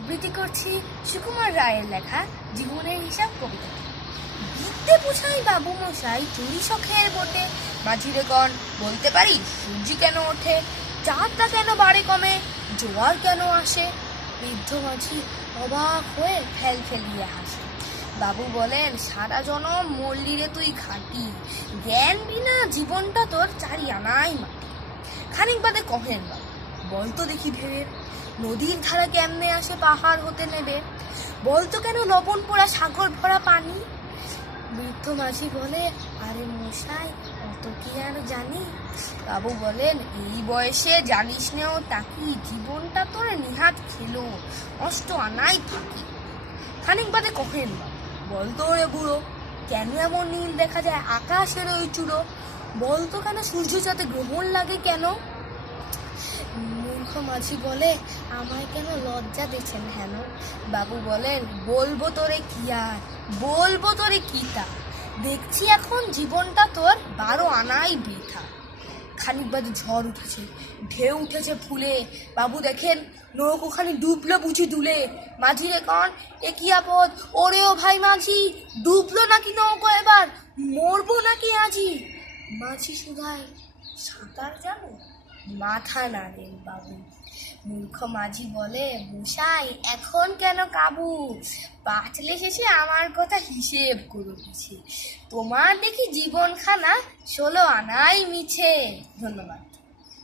আবৃত্তি করছি সুকুমার রায়ের লেখা জীবনের হিসাব কবিতা। বিদ্যে পোছাই বাবু মশাই চুরি শখের বটে, মাঝিরে কন বলতে পারি সূর্য কেন ওঠে, চাঁদটা কেন বাড়ে কমে, জোয়ার কেন আসে। বৃদ্ধ মাঝি অবাক হয়ে ফেল ফেলিয়ে হাসে। বাবু বলেন, সারা জনম মল্লি রে তুই খাটি, জ্ঞান বিনা জীবনটা তোর চারি আনাই মাটি। খানিক বাদে কহেন, বাবু বলতো দেখি ভেবে, নদীর ধারা কেমনে আসে পাহাড় হতে নেবে, বলতো কেন লবণ পোড়া সাগর ভরা পানি। বৃদ্ধ মাঝি বলে, আরে মশাই অত কি আর জানি। বাবু বলেন, এই বয়সে জানিস নেও তাকি, জীবনটা তোর নিহাত খেলো, অষ্ট আনাই থাকি। খানিক বাদে কহেন, বলতো রে বুড়ো, কেন এমন নীল দেখা যায় আকাশের ওই চূড়ো, বলতো কেন সূর্য চাঁদে গ্রহণ লাগে কেন। মূর্খ মাঝি বলে, আমায় কেন লজ্জা দিচ্ছেন হেন। বাবু বলেন, বলবো তোরে কি আর, বলবো তোরে কি তা, দেখছি এখন জীবনটা তোর 12 আনাই বৃথা। খানিক বাদে ঝড় উঠেছে, ঢেউ উঠেছে ফুলে, বাবু দেখেন নৌকোখানি ডুবলো বুঝি দুলে। মাঝি রে কন, এ কি আপদ, ওরে ও ভাই মাঝি, ডুবলো নাকি নৌকো এবার, মরবো নাকি আজি। মাঝি শুধায়, সাঁতার জানো? মাথা নাড়েন বাবু। মূর্খ মাঝি বলে, মশাই এখন কেন কাবু, বাঁচলে শেষে আমার কথা হিসেব করো পিছে, তোমার দেখি জীবনখানা 16 আনাই মিছে। ধন্যবাদ।